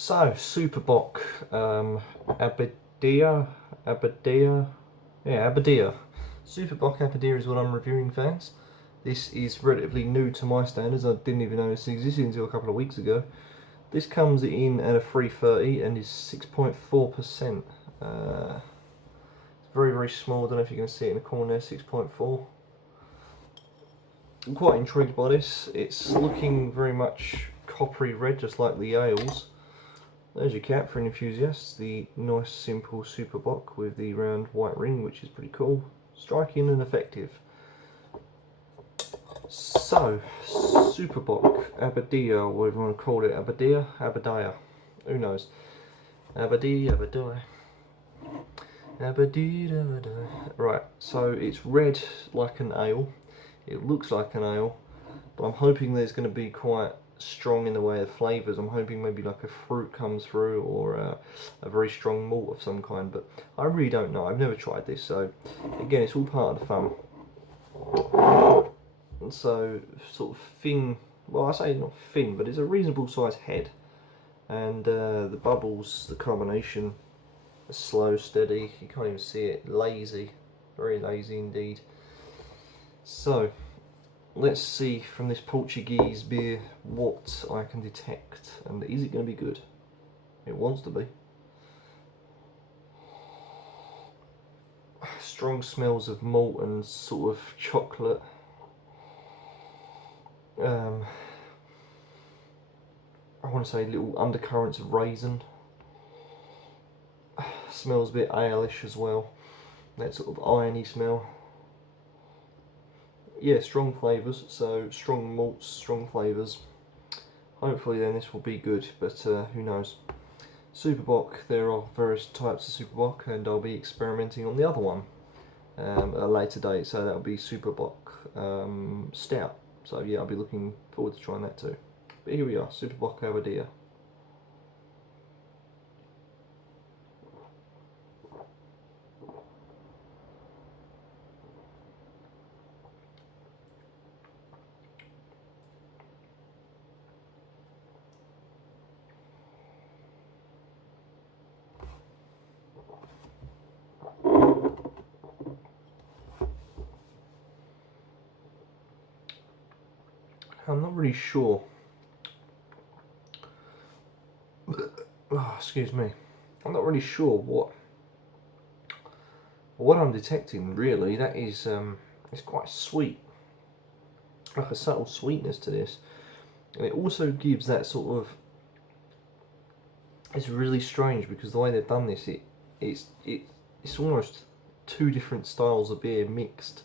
So, Super Bock, abadia, yeah, abadia. Super Bock abadia is what I'm reviewing, fans. This is relatively new to my standards. I didn't even know this existed until a couple of weeks ago. This comes in at a 330 and is 6.4%. It's very, very small. I don't know if you can see it in the corner there, 6.4. I'm quite intrigued by this. It's looking very much coppery red, just like the ales. There's your cap for an enthusiast, the nice simple Super Bock with the round white ring, which is pretty cool, striking and effective. So, Super Bock, abadia, or whatever you want to call it, abadia, who knows. Abadia. Right, so it's red like an ale, it looks like an ale, but I'm hoping there's going to be quite strong in the way of flavours. I'm hoping maybe like a fruit comes through, or a very strong malt of some kind, but I really don't know. I've never tried this, so again, it's all part of the fun. And so, sort of thin, well, I say not thin, but it's a reasonable sized head, and the bubbles, the carbonation, are slow, steady, you can't even see it, lazy, very lazy indeed. So, let's see from this Portuguese beer what I can detect, and is it going to be good? It wants to be. Strong smells of malt and sort of chocolate. I want to say little undercurrents of raisin. Smells a bit ale-ish as well. That sort of irony smell. Yeah, strong flavours, so strong malts, strong flavours. Hopefully then this will be good, but who knows. Super Bock, there are various types of Super Bock, and I'll be experimenting on the other one at a later date, so that'll be Super Bock Stout. So yeah, I'll be looking forward to trying that too. But here we are, Super Bock abadia. I'm not really sure. Oh, excuse me. I'm not really sure what I'm detecting. Really, that is it's quite sweet, like a subtle sweetness to this, and it also gives that sort of. It's really strange because the way they've done this, it's almost two different styles of beer mixed.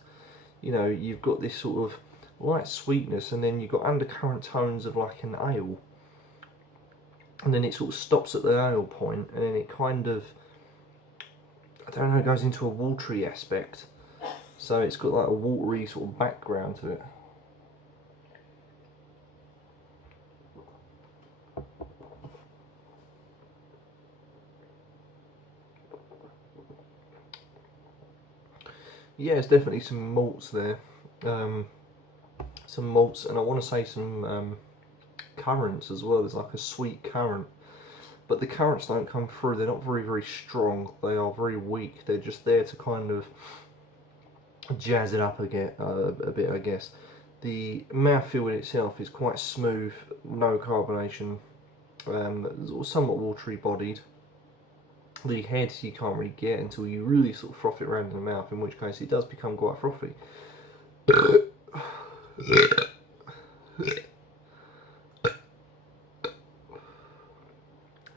You know, you've got this sort of light sweetness, and then you've got undercurrent tones of like an ale, and then it sort of stops at the ale point, and then it kind of, I don't know, goes into a watery aspect. So it's got like a watery sort of background to it. Yeah, there's definitely some malts there. Some malts, and I want to say some currants as well. There's like a sweet currant, but the currants don't come through. They're not very, very strong. They are very weak. They're just there to kind of jazz it up a bit, I guess. The mouthfeel in itself is quite smooth, no carbonation, somewhat watery bodied. The head you can't really get until you really sort of froth it around in the mouth, in which case it does become quite frothy.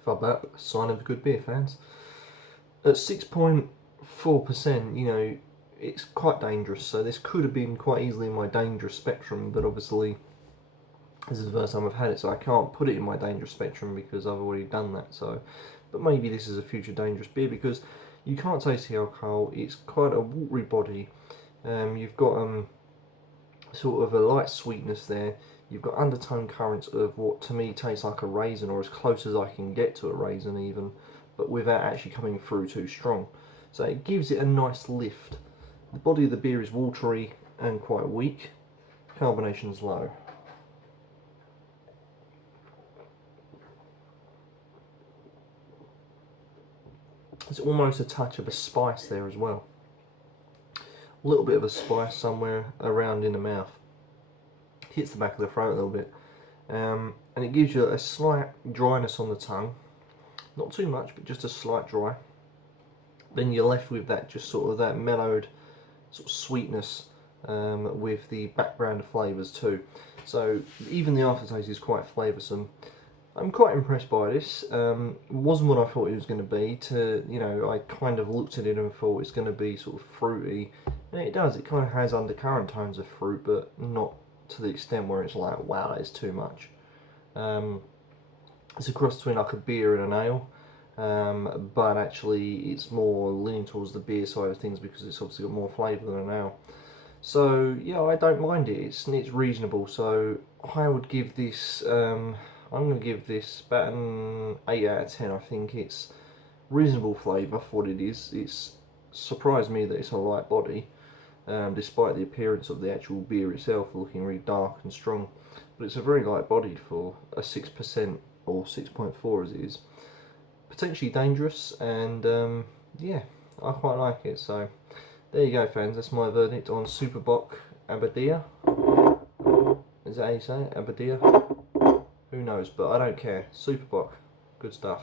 Fub that, sign of a good beer, fans. At 6.4%, you know, it's quite dangerous, so this could have been quite easily in my dangerous spectrum, but obviously this is the first time I've had it, so I can't put it in my dangerous spectrum because I've already done that. So, but maybe this is a future dangerous beer because you can't taste the alcohol. It's quite a watery body. You've got sort of a light sweetness there. You've got undertone currents of what to me tastes like a raisin, or as close as I can get to a raisin even, but without actually coming through too strong. So it gives it a nice lift. The body of the beer is watery and quite weak. Carbonation's low. There's almost a touch of a spice there as well. A little bit of a spice somewhere around in the mouth. Hits the back of the throat a little bit. And it gives you a slight dryness on the tongue. Not too much, but just a slight dry. Then you're left with that, just sort of that mellowed sort of sweetness with the background of flavours too. So even the aftertaste is quite flavoursome. I'm quite impressed by this. It wasn't what I thought it was going to be. I kind of looked at it and thought it's going to be sort of fruity, and it does. It kind of has undercurrent tones of fruit, but not to the extent where it's like, wow, that is too much. It's a cross between like a beer and an ale, but actually it's more leaning towards the beer side of things because it's obviously got more flavour than an ale. So yeah, I don't mind it. It's reasonable. So I would give this. I'm going to give this about an 8 out of 10. I think it's reasonable flavour for what it is. It's surprised me that it's a light body, despite the appearance of the actual beer itself looking really dark and strong. But it's a very light bodied for a 6% or 6.4 as it is. Potentially dangerous, and yeah, I quite like it. So there you go, fans. That's my verdict on Super Bock Abadia. Is that how you say it? Abadia? Who knows, but I don't care. Super Bock. Good stuff.